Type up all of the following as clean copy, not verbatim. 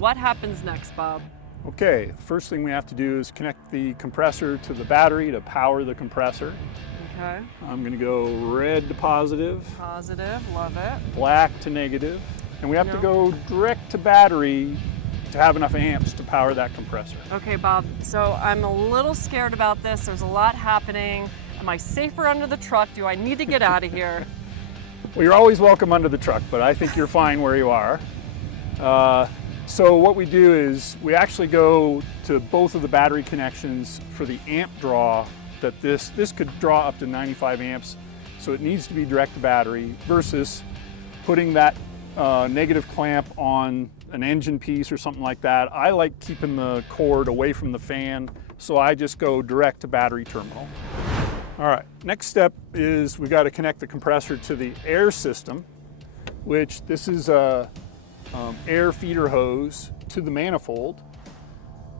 What happens next, Bob? Okay, the first thing we have to do is connect the compressor to the battery to power the compressor. Okay. I'm going to go red to positive, Positive, love it. black to negative, and we have to Yep. go direct to battery to have enough amps to power that compressor. Okay, Bob, so I'm a little scared about this. There's a lot happening. Am I safer under the truck? Do I need to get out of here? Well, you're always welcome under the truck, but I think you're fine where you are. So what we do is we actually go to both of the battery connections for the amp draw that this could draw up to 95 amps. So it needs to be direct to battery versus putting that negative clamp on an engine piece or something like that. I like keeping the cord away from the fan, so I just go direct to battery terminal. All right, next step is we got to connect the compressor to the air system, which this is a air feeder hose to the manifold.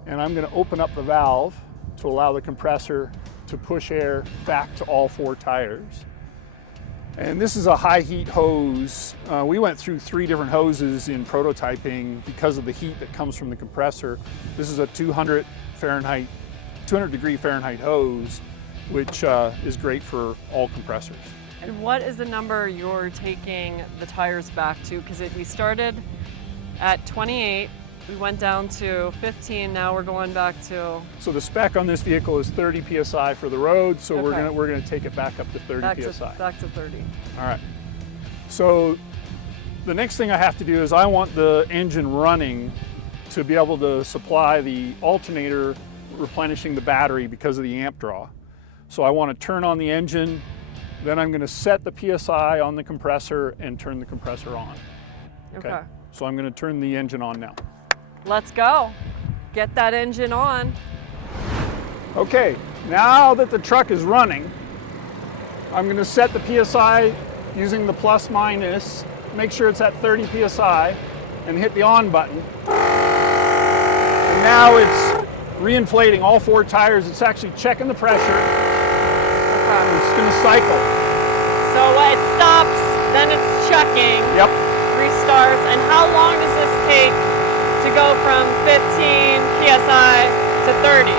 And I'm going to open up the valve to allow the compressor to push air back to all four tires. And this is a high heat hose. We went through 3 different hoses in prototyping because of the heat that comes from the compressor. This is a 200 degree Fahrenheit hose, which is great for all compressors. And what is the number you're taking the tires back to? Because we started at 28, we went down to 15, now we're going back to... So the spec on this vehicle is 30 PSI for the road, so Okay. we're gonna take it back up to 30 PSI. Back to 30. All right. So the next thing I have to do is I want the engine running to be able to supply the alternator replenishing the battery because of the amp draw. So I want to turn on the engine, then I'm going to set the PSI on the compressor and turn the compressor on. Okay. So I'm going to turn the engine on now. Let's go. Get that engine on. Okay, now that the truck is running, I'm going to set the PSI using the plus minus, make sure it's at 30 PSI, and hit the on button. And now it's reinflating all 4 tires. It's actually checking the pressure. It's going to cycle. So it stops, then it's checking. Yep. Restarts. And how long does this take to go from 15 PSI to 30?